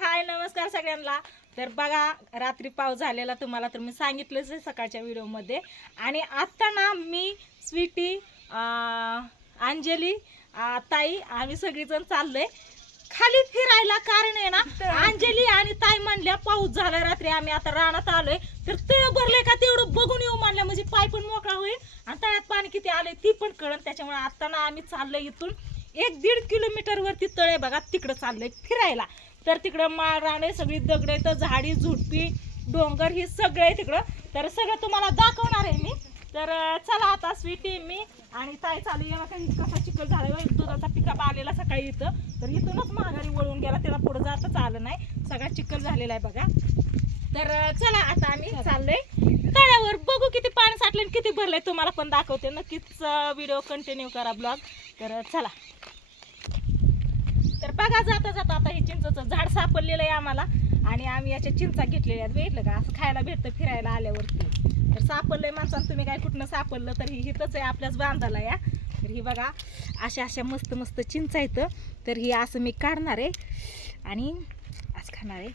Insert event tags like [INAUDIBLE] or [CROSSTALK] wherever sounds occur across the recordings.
हाय नमस्कार सगळ्यांना. तर बघा रात्री पाऊस झालेला तुम्हाला तर मी सांगितलंच आहे सकाळच्या व्हिडिओमध्ये. आणि आत्ता ना मी स्वीटी अंजली ताई आम्ही सगळीजण चाललोय. खाली फिरायला कारण आहे ना अंजली आणि ताई म्हणल्या पाऊस झाला रात्री आम्ही आता रानात आलोय. तर तळ भरले का तेवढं बघून येऊ म्हणल्या म्हणजे पाय पण मोकळा होईल. आणि तळ्यात पाणी किती आलंय ती पण कळण त्याच्यामुळे आता ना आम्ही चाललोय इथून. एक दीड किलोमीटर वरती तळे बघा तिकडं चाललंय फिरायला. तर तिकडं माळ राणे सगळी दगडे तर झाडी झुडपी डोंगर ही सगळं तिकडं. तर सगळं तुम्हाला दाखवणार आहे मी. तर चला आता स्वीटी मी आणि ताई चालू आहे. काही कसा चिखल झाला दुधाचा पिकाप आलेला सकाळी इथं. तर इथूनच माघारी वळून गेला. त्याला पुढे जाताच आलं नाही. सगळा चिखल झालेला आहे बघा. तर चला आता आम्ही चाललोय. तळ्यावर बघू किती पाणी साठले किती भरलंय तुम्हाला पण दाखवते. नक्कीच व्हिडिओ कंटिन्यू करा ब्लॉग तर चला. तर बघा जाता जाता आता हे चिंचचं झाड सापडलेलं आहे आम्हाला. आणि आम्ही याच्या चिंचा घेतलेल्या आहेत बघितलं का? असं खायला भेटतं फिरायला आल्यावरती. तर सापडलंय माणसानं तुम्ही काय कुठनं सापडलं तर ही हिथंच आहे आपल्याच बांधाला या. तर ही बघा अशा अशा मस्त मस्त चिंचा येतं तर ही असं मी काढणार आहे. आणि आज खाणार आहे.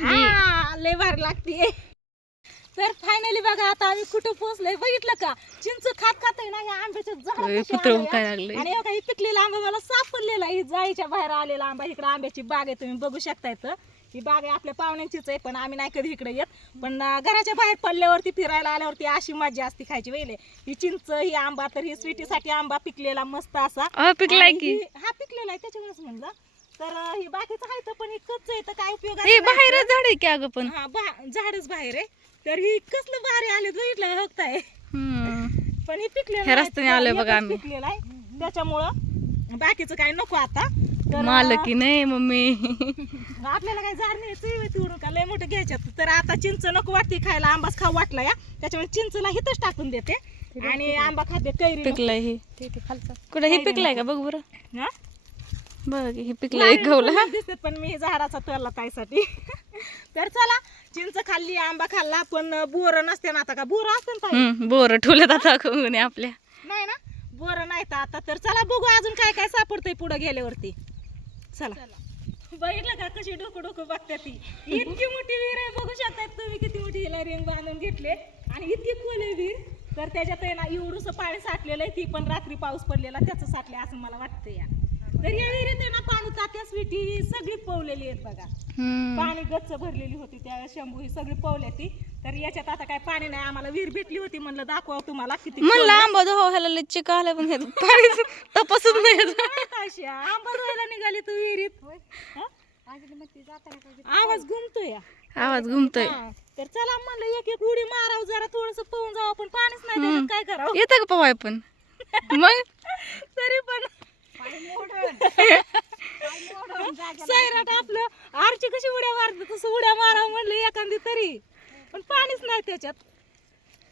हा, लय भारी लागते तर फायनली बघा आता आम्ही कुठं पोहोचलोय? बघितलं का? चिंच खात खात आहे ना या आंब्याच्या झाड कुत्र काय लागले आणि बघा ही पिकलेला आंबा मला सापडलेला ही जाळीच्या बाहेर आलेला आंबा इकडे आंब्याची बाग आहे तुम्ही बघू शकता इथं. ही बाग आहे आपल्या पाहुण्यांचीच आहे पण आम्ही नाही कधी इकडे येत. पण अं, घराच्या बाहेर पडल्यावरती फिरायला आल्यावरती अशी मजा असते खायची वेळे ही चिंच ही आंबा तर ही स्वीटीसाठी आंबा पिकलेला मस्त असा. अहो पिकलाय आणि की. ही- हा पिकलेला आहे त्याच्यामुळेच म्हणलं. तर ही बाकीचं आहे तर पण कच्च आहे तर काय उपयोग हे बाहेर झाड आहे की अगं पण? हा बा झाडच बाहेर आहे. तर ही कसलं भारी आले बघितलं बघताय. हम्म. पण हे पिकलेलं ह्या आहे. रस्त्याने आलोय एकच बघा आम्ही. पिकलेलं आहे. त्याच्यामुळं बाकीचं काय नको आता. तर मालकी नाही मम्मी? आपल्याला काय झाड नाही तिवरून का? लय मोठं घ्यायच्यात. तर आता चिंच नको वाटते खायला. आंबाच खाऊ वाटला या. त्याच्यामुळे चिंचला हिथंच टाकून देते. आणि आंबा खाते कैरी. पिकलाय हे. खालचं. कुठं हे पिकलाय का? बघ बरं. हा? बघ हे पिकलंय गवला नाही दिसत पण मी झाडाचा तोडला ताईसाठी. तर चला चिंच खाल्ली आंबा खाल्ला पण बोर नसते ना आता का? बोर असते बोर आता कोणी आपल्या. नाही ना? बोर नाही तर आता तर चला बघू अजून काय काय सापडतंय पुढे गेल्यावरती. चला. बघितलं का कशी डोकं डोकं बघते ती? इतकी मोठी विहीर आहे बघू शकतात तुम्ही किती मोठी हिला रिंग बांधून घेतले. आणि इतकी खोल आहे विहीर. तर त्याच्यात आहे ना एवढंसं पाणी साठलेलं आहे ती पण रात्री पाऊस पडलेला त्याचं साठले असं मला वाटतं या. तर या विहिरीत आहे ना पाणी तात्या स्वीटी ही सगळी पवलेली आहेत बघा. पाणी गच्च भरलेली होती त्यावेळेस शंभू ही सगळी पवल्या ती. तर याच्यात आता काय पाणी नाही आम्हाला विहीर भेटली होती म्हणलं दाखवा तुम्हाला किती म्हणलं आंबा धुवा ह्याला लय चिका आला पण पाणी तपासच नाही आंबा धुवायला निघाली तू विहिरीत. हा? आवाज घुमतोय. या. आवाज घुमतोय. हा. तर चला म्हणलं एक एक उडी मारावं जरा थोडस पळून जावं पण पाणीच नाही काय करावं? येतं का पवाय पण [LAUGHS] मग? तरी पण सैराट आपलं आरची कशी उड्या मारत? तसं उड्या मारावं म्हणलं एखादी तरी. पण पाणीच नाही त्याच्यात.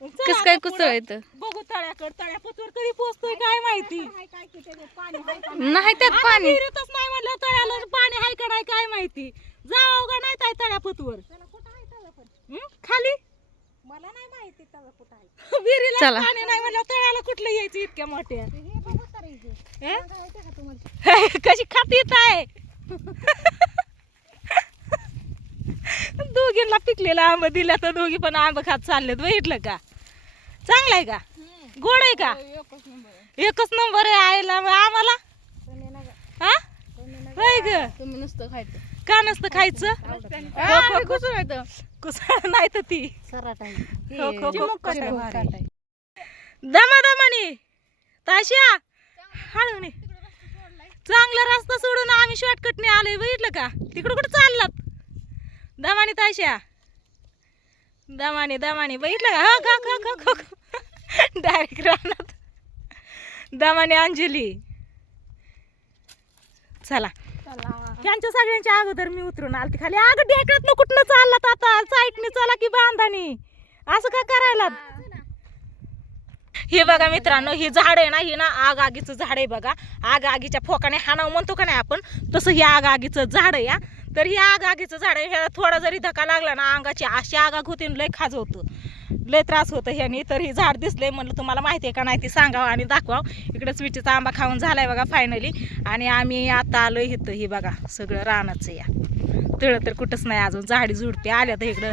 कस काय पुढं कुचळ येतं बघू तळ्याकड. तळ्यापतवर कधी पोहोचतोय काय माहिती? नाही त्यात पाणी. नाही म्हणलं तळ्याला पाणी आहे का नाही काय माहिती. जावं का नाही ताई तळ्यापतवर? खाली? मला नाही माहिती [LAUGHS] विहिरीला चला. पाणी नाही म्हणलं तळ्याला कुठलं यायचं इतक्या मोठ्या? [LAUGHS] कशी खाती आहे? [LAUGHS] दोघींना पिकलेला आंबा दिला तर दोघी पण आंबा खात चाललेत बघितलं का? चांगला आहे का? गोड आहे का? एकच नंबर आहे. आईला मग आम्हाला हा? नुसतं खायचं. का नसतं खायचं? येतं कुसळ नाही तर ती. हो, हो, हो. दमा दमानी ताश्या चांगला रस्ता सोडून आम्ही शॉर्टकटने आलोय बघितलं का? तिकडं कुठं चाललात? दमाने ताशा. दमाने दमाने बघितलं का? हो का का का डायरेक्ट राहणार दमाने अंजली. चला. त्यांच्या सगळ्यांच्या अगोदर मी उतरून आलते खाली. अगं ढेकळत कुठनं चाललात आता? साईटने चला की बांधानी. असं का करायला हे बघा मित्रांनो ही झाड आहे ना ही ना आग आगीचं झाड आहे बघा. आग आगीच्या फोकाने हाणाव म्हणतो का नाही आपण तसं हे आग आगीचं झाड आहे या तर हे आग आगीचं झाड आहे ह्याला थोडा जरी धक्का लागला ना अंगाची अशी आग होती लय खाज होतं. लय त्रास होतं ह्यानी तर ही झाड दिसले म्हणलं तुम्हाला माहिती आहे का नाही ती सांगावं आणि दाखवावं. इकडंच स्वीटीचा आंबा खाऊन झालाय बघा फायनली आणि आम्ही आता आलो इथं ही बघा सगळं रानाचं या. तळ तर कुठंच नाही अजून झाडी झुडपे आल्या तर इकडं.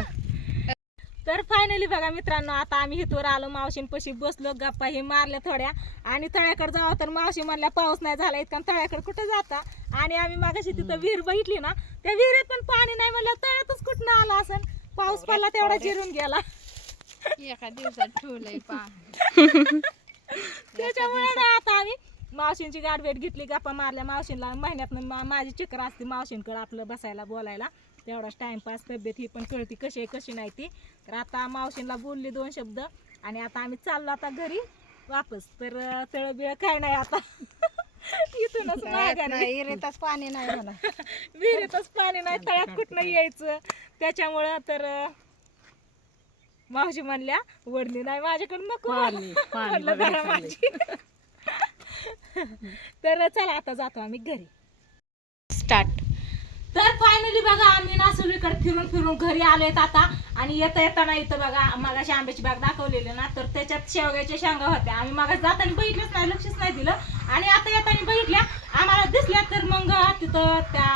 तर फायनली बघा मित्रांनो आता आम्ही इथवर आलो. मावशींपाशी बसलो गप्पा हे मारल्या थोड्या. आणि तळ्याकडे जावं तर मावशी म्हणल्या पाऊस नाही झाला इतका तळ्याकडे कुठं जाता? आणि आम्ही मागाशी तिथं विहीर बघितली ना त्या विहिरीत पण पाणी नाही म्हणलं तळ्यातच कुठं आला असं पाऊस पडला तेवढा जिरून गेला. एका दिवसात ठेवलंय [LAUGHS] त्याच्यामुळे आता आम्ही मावशींची गाठ भेट घेतली गप्पा मारल्या. मावशींना महिन्यात माझी चिकर असते मावशींकडे आपलं बसायला बोलायला. तेवढाच टाइमपास तब्येत ही पण कळती कशी आहे कशी नाही ती. तर आता मावशींना बोलली दोन शब्द आणि आता आम्ही चाललो आता घरी वापस. तर तळबिळ काय नाही आता. [LAUGHS] इथूनच इरेतच पाणी नाही मला विहिरीतच पाणी नाही [LAUGHS] [LAUGHS] तळ्यात कुठनं यायचं? त्याच्यामुळं तर मावशी म्हणल्या वडणी नाही माझ्याकडे नको म्हणलं माझी. तर चला आता जातो आम्ही घरी. स्टार्ट तर फायनली बघा आम्ही ना सगळीकडे फिरून फिरून घरी आलोयत आता. आणि येता येताना इथं बघा मागाशी आंब्याची बाग दाखवलेली ना तर त्याच्यात शेवग्याच्या शेंगा होत्या. आम्ही मग जाताना बघितलंच नाही लक्षच नाही दिलं. आणि आता येताना बघितल्या आम्हाला दिसल्या तर मग तिथं त्या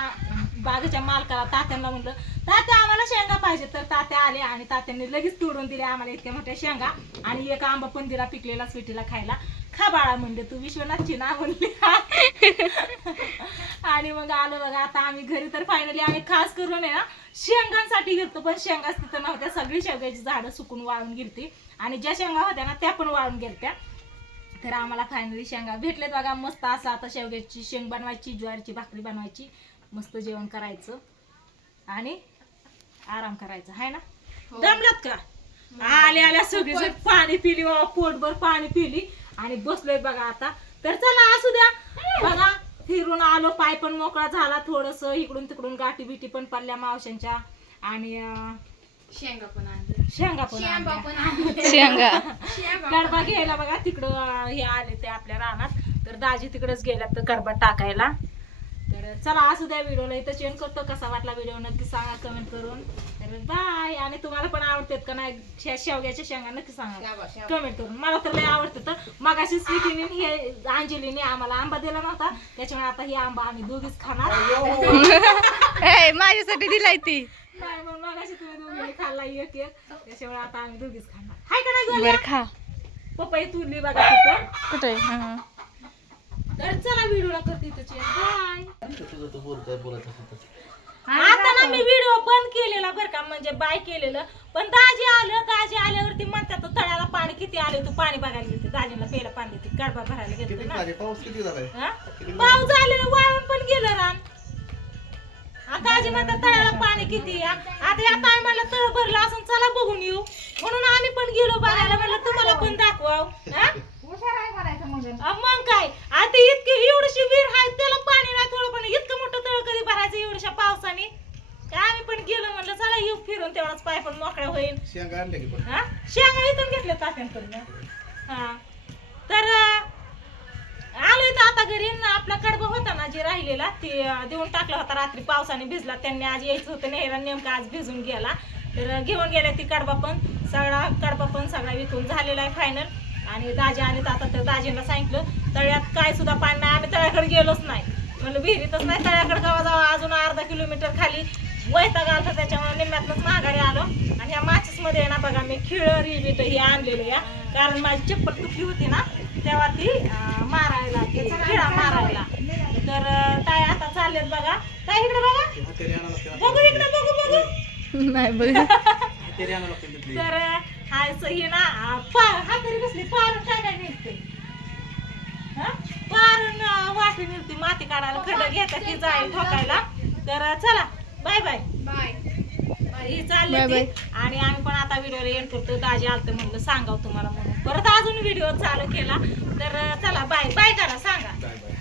बागेच्या मालकाला तात्यांना म्हणलं तात्या आम्हाला शेंगा पाहिजे. तर तात्या आले आणि तात्यांनी लगेच तोडून दिले आम्हाला इतक्या मोठ्या शेंगा. आणि एक आंबा पण दिला पिकलेला स्वीटीला खायला. खा बाळा म्हणले तू विश्वनाथची ना म्हणली. आणि मग आलो बघा आता आम्ही घरी तर फायनली आम्ही खास करून आहे ना शेंगांसाठी गेलतो. पण शेंगाच तिथं नव्हत्या सगळी शेवग्याची झाडं सुकून वाळून गेलती. आणि ज्या शेंगा होत्या ना त्या पण वाळून गेलत्या. तर आम्हाला फायनली शेंगा भेटलेत बघा मस्त असं आता शेवग्याची शेंग बनवायची ज्वारीची भाकरी बनवायची. मस्त जेवण करायचं. आणि आराम करायचा आहे ना? दमलात का? आल्या आल्या सगळी पाणी पिली बाबा पोटभर पाणी पिली. आणि बसलोय बघा आता. तर चला असू द्या. बघा फिरून आलो पाय पण मोकळा झाला थोडस. इकडून तिकडून गाठी बिटी पण पडल्या मावशांच्या आणि शेंगा पण आणली शेंगा पण शेंगा कडबा घ्यायला बघा तिकडं हे आले ते आपल्या रानात. तर दाजी तिकडेच गेल्यात तर कडबा टाकायला. तर चला असू द्या व्हिडिओला इथं चेंज करतो. कसा वाटला व्हिडिओ नक्की सांगा कमेंट करून. तर बाय. आणि तुम्हाला पण आवडतात का नाही? शे- शेवग्याच्या शेंगा नक्की सांगा. कमेंट करून. मला तर लय आवडतं तर. मगाशी स्वीटीने आणि हे अंजलीने आम्हाला आंबा दिला नव्हता. त्याच्यामुळे आता ही आंबा आम्ही दोघीच खाणार. [LAUGHS] माझ्यासाठी दिलाय ती. नाही मग मगाशी तुम्ही दोघींनी खाल्ला एक एक. त्याच्यामुळे आता आम्ही दोघीच खाणार. हाय का नाही बर गोल्या? खा. पपई तुरली बघा तिथं. कुठे? तर चला व्हिडिओला करते इथं बाय बोलत बोलत आता मी व्हिडिओ बंद केलेला बरं का म्हणजे बाय केलेलं. पण दाजी आलं दाजी आल्यावरती म्हणतात तळ्याला पाणी किती आले तू पाणी बघायला गेलते. दाजीला पहिलं पाणी देते कडबा भरायला किती गेलते ना. पाणी? पाऊस किती झालाय? हा? पाऊस? झालेलं वाळून पण गेलं रान. आता दाजी म्हणतात तळ्याला पाणी किती आहे? आता या टायमाला तळ भरलं असून चला बघून येऊ. म्हणून आम्ही पण गेलो बघायला म्हणलं तुम्हाला पण दाखवाव. हा? अ, मग काय? आता इतकी एवढीशी विहीर आहे त्याला पाणी नाही थोडं पण इतकं मोठं तळ कधी भरायचं एवढ्या पावसाने? काय आम्ही पण गेलो म्हणलं चला येऊ फिरून तेवढाच पाय पण मोकळ्या होईल. शेंगा आणले की पण. हा? शेंगा इथून घेतल्या तात्यांकडनं हा. तर आलोय तर आता घरी न आपला कडबा होता ना जे राहिलेला ते देऊन टाकला होता रात्री पावसाने भिजला. त्यांनी आज यायचं होतं न्यायला नेमका आज भिजून गेला. तर घेऊन गेल्या ती कडबा पण. सगळा कडबा पण सगळा विकून झालेला आहे फायनल आणि दाजी आले तर आता तर दाजींना सांगितलं तळ्यात काय सुद्धा पाणी नाही आम्ही तळ्याकडे गेलोच नाही. म्हणलं विहिरीतच नाही तळ्याकडे. गावा जावं अजून अर्धा किलोमीटर खाली वैताग आलता त्याच्यामुळे निम्म्यातनंच माघारी आलो. आणि या माचीसमध्ये ना बघा मी खिळ रिबीट ही आणलेलं या कारण माझी चप्पल तुटली होती ना तेव्हा ती मारायला खिळा मारायला. तर ताई आता चाललेत बघा. ताई इकडे बघा. बघू इकडे बघू बघू. नाही बघ. तर अं, हा असं हे ना पा हातारी बसली पारून काय काय निघते हा? पारून वाटी निघते माती काढायला खड घेतात ती जाईल ठोकायला. तर चला. Bye bye. बाय. ही चालली Bye ती. आणि आम्ही पण आता व्हिडिओ एंड करतो दाजी आलतं म्हणलं सांगाव तुम्हाला म्हणून. परत अजून व्हिडिओ चालू केला तर चला बाय. बाय करा सांगा. Bye bye.